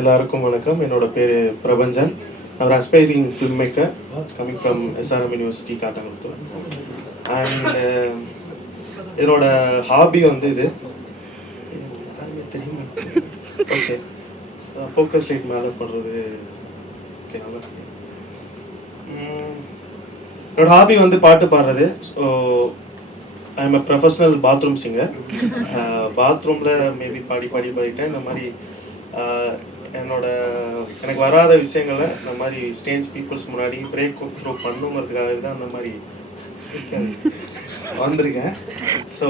எல்லாருக்கும் வணக்கம். என்னோட பேர் பிரபஞ்சன். அவர் aspiring film maker coming from SRM university Kattankulathur. And என்னோட ஹாபி வந்து இது தெரியுமா? ஓகே, ஃபோக்கஸ் லைட் மேலே படுறது. ஓகே, நல்லா. என்னோட ஹாபி வந்து பாட்டு பாடுறது. So I am a professional bathroom singer. பாத்ரூமில் மேபி பாடிட்டேன். இந்த மாதிரி எனக்கு வராத விஷயங்களை இந்த மாதிரி ஸ்டேஜ் பீப்புள்ஸ் முன்னாடி பிரேக் த்ரூ பண்ணுங்கிறதுக்காக தான் அந்த மாதிரி வந்திருக்கேன். ஸோ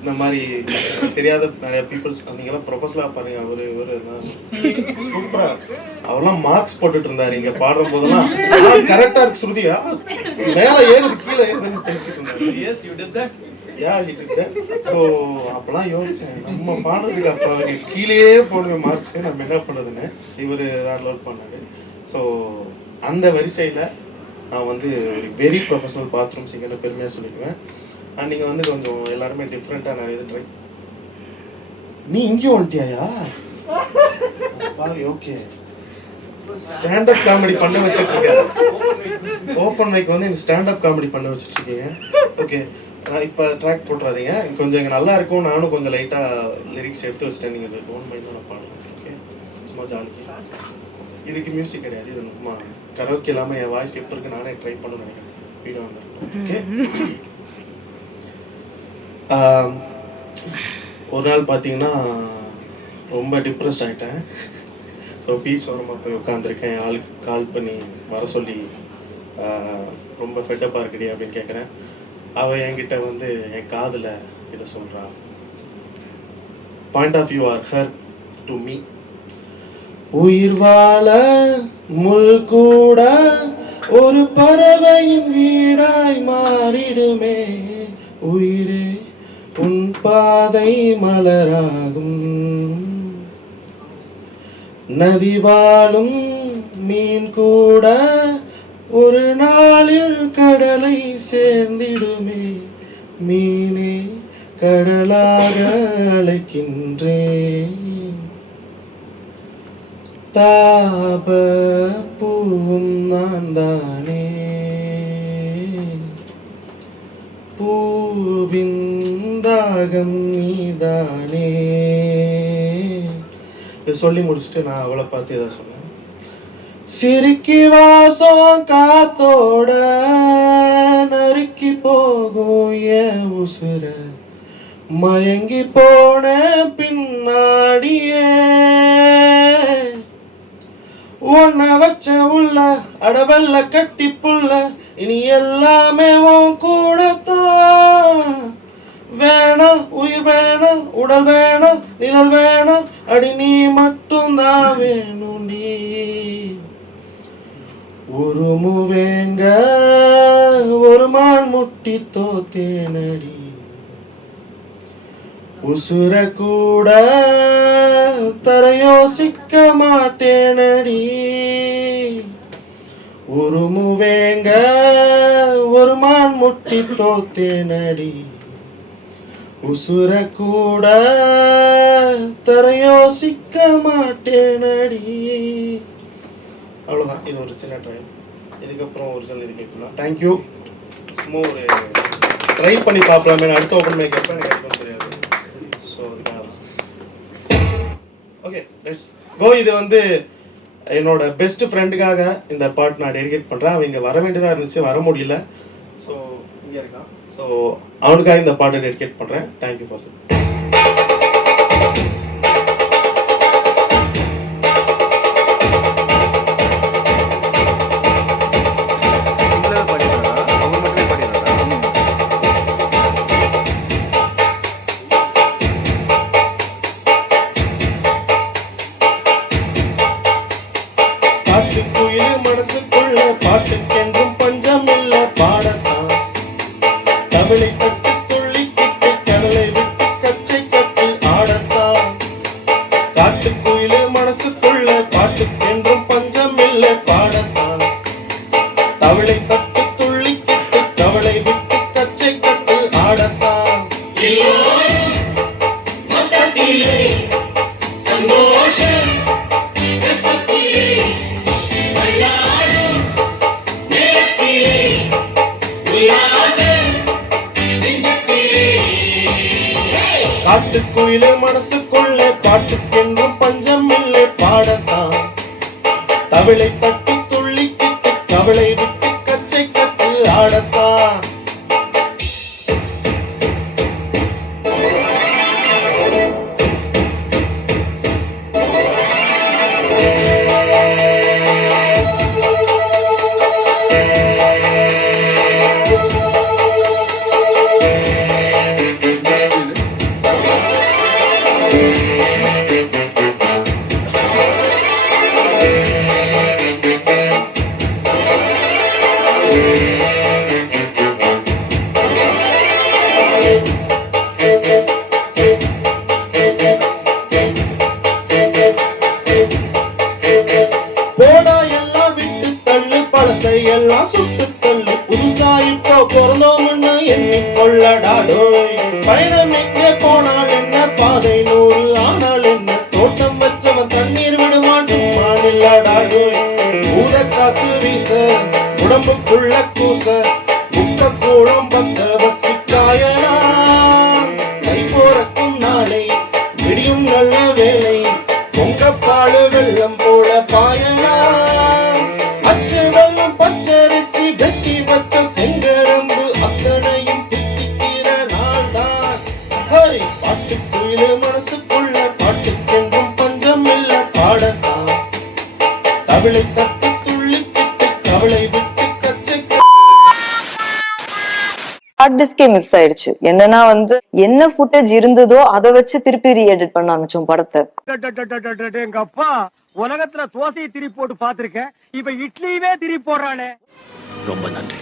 இந்த மாதிரி தெரியாத நிறைய பீப்புள்ஸ் நீங்களாம் ப்ரொஃபஷனலாக பாருங்க. ஒரு சூப்பராக அவர்லாம் மார்க்ஸ் போட்டுட்டு இருந்தாரு இங்கே பாடும் போதெல்லாம். கரெக்டாக இருக்கு ஸ்ருதியா, மேலே ஏறுது கீழே ஏறுதுன்னு பேசிட்டு இருந்தாரு. ஸோ அப்பெல்லாம் யோசிச்சேன், நம்ம பாடுறதுக்கு அப்போ அவங்க கீழேயே போடுற மார்க்ஸ் நம்ம என்ன பண்ணுறதுன்னு. இவர் வேற லோட் பண்ணாரு. ஸோ அந்த வரிசையில் நான் வந்து ஒரு வெரி ப்ரொஃபஷனல் பாத்ரூம் சிங்கர்னு பெருமையாக சொல்லிக்குவேன். அண்ட் நீங்கள் வந்து கொஞ்சம் எல்லாருமே டிஃப்ரெண்ட்டாக நிறைய இது ட்ரை. நீ இங்கேயும் வந்துட்டியாயா? ஓகே, ஸ்டாண்டப் காமெடி பண்ண வச்சுட்டு இருக்கேன். ஓப்பன் மைக் வந்து எனக்கு ஸ்டாண்டப் காமெடி பண்ண வச்சுட்டு இருக்கீங்க. ஓகே, இப்போ ட்ராக் போட்டுறாதீங்க. கொஞ்சம் இங்கே நல்லா இருக்கும். நானும் கொஞ்சம் லைட்டாக லிரிக்ஸ் எடுத்து வச்சுட்டேன். நீங்கள் டோன் மைண்ட் தான் நான் பாடுறேன். ஓகே, சும்மா ஜாலி. இதுக்கு மியூசிக் கிடையாது. இது நம்ம கரோக்கி இல்லாமல் என் வாய்ஸ் எப்படி இருக்கு நானே ட்ரை பண்ணணும்னு நினைக்கிறேன். Video okay. ஒரு நாள் பார்த்தீங்கன்னா ரொம்ப டிப்ரெஸ்ட் ஆகிட்டேன். ஸோ பீஸ் வரமாக போய் உட்காந்துருக்கேன். ஆளுக்கு கால் பண்ணி வர சொல்லி ரொம்ப ஃபெட்டப்பாக இருக்குடி அப்படின்னு கேட்குறேன். அவள் என்கிட்ட வந்து என் காதில் இதை சொல்கிறா. Point of view are her to me. உயிர் வாழ முள் கூட ஒரு பறவையின் வீடாய் மாறிடுமே. உயிரே உன் பாதை மலராகும். நதி வாழும் மீன் கூட ஒரு நாளில் கடலை சேர்ந்திடுமே. மீனே கடலாக அழைக்கின்றேன். தாப பூவும் நான் தானே. பூவின் தாகம் நீதானே. இதை சொல்லி முடிச்சுட்டு நான் அவளை பார்த்து எதாவது சொன்னேன். சிரிக்கி வாசம் காத்தோட நறுக்கி போகும் என் உசுர. மயங்கி போன பின்னாடியே உன்னை வச்ச உள்ள அடவல்ல கட்டி புள்ள. இனி எல்லாமே உன் கூடத்தான். வேணாம் உயிர் வேணாம், உடல் வேணாம், நிழல் வேணாம், அடி நீ மட்டும்தான் வேணும். நீ உருமுவேங்க ஒரு மான் முட்டி தோத்தேனடி. உசுர கூட தர யோசிக்க மாட்டேனடி. உருமுவேங்க ஒரு மான் முட்டி தோத்தேனடி. உசுர கூட தர யோசிக்க மாட்டேனடி. அவ்வளோதான். இது ஒரு சின்ன ட்ரை. இதுக்கப்புறம் ஒரு சில இது கேட்கலாம். தேங்க்யூ. சும்மா ஒரு ட்ரை பண்ணி பார்க்கலாமே. அடுத்த ஓப்பன் மைக் எப்போ எனக்கு எப்போ தெரியாது. ஸோ அதுக்காக ஓகே, லெட்ஸ் கோ. இது வந்து என்னோட பெஸ்ட் ஃப்ரெண்டுக்காக இந்த பாட் நான் டெடிகேட் பண்ணுறேன். அவன் இங்கே வர வேண்டியதாக இருந்துச்சு, வர முடியல. ஸோ இங்கே இருக்கான். ஸோ அவனுக்காக இந்த பாட்டை டெடிகேட் பண்ணுறேன். Thank you for it. பாட்டுக்குயில் மனசுக்குள்ள பாட்டுக்கென்றும் பஞ்சம் இல்ல பாடத்தான். தமிழை தட்டு துள்ளிக்கிட்டு கடலை விட்டு கச்சை கட்டு ஆடத்தான். காட்டுக்குயில் மனசுக்குள்ள பாட்டுக்கென்றும் பஞ்சம் இல்ல பாடத்தான். தமிழை தட்டு துள்ளிக்கிட்டு கவலை விட்டு கச்சை கட்டு ஆடத்தான். சந்தோஷம் பாட்டுக்குயிலே மனசுக்குள்ளே பாட்டுக்கென்றும் பஞ்சம் இல்லை பாடத்தான் தவிளை தட்டி துள்ளிக்கிட்டு கவலை விட்டு கச்சை கட்டு ஆடத்தான். போடா எல்லாம் விட்டு தள்ளு பழசை எல்லாம் சுட்டு தள்ளு புதுசா இப்போ பிறந்தோம்னு எண்ணிக்கொள்ளடாடோய். பயணம் எங்கே போனால் என்ன பாதை 100 ஆனால் என்ன தோட்டம் வச்சவன் தண்ணீர் விடுவான் சும்மா நில்லாடாடோய். ஊத காத்து வீச உடம்புக்குள்ள கூச முக்க கூடம் பத்த வச்சு காயனா கை போறக்கும் நாளை விடியும் நல்ல வேலை பொங்கப்பாடு வெள்ளம் போல பாயனா அச்சு வெள்ளம் பச்சரிசி வெட்டி வச்ச செங்கரம்பு அத்தனையும் தித்திக்கிற நாள் தான். பாட்டுக்குயிலே மனசுக்குள்ள பாட்டுக்கென்றும் பஞ்சம் இல்ல பாடத்தான் தவிளை தட்டி துள்ளிக்கிட்டு கவலை விட்டு கச்சை. ஹார்ட் டிஸ்கே மிஸ் ஆயிடுச்சு. என்னன்னா வந்து என்ன ஃபுட்டேஜ் இருந்ததோ அதை வச்சு திருப்பி ரீஎடிட் பண்ண ஆரம்பிச்சோம் படத்தை. எங்க அப்பா உலகத்துல தோசையை திரி போட்டு பாத்திருக்கேன், இப்ப இட்லியவே திரி போடுறானே. ரொம்ப நன்றி.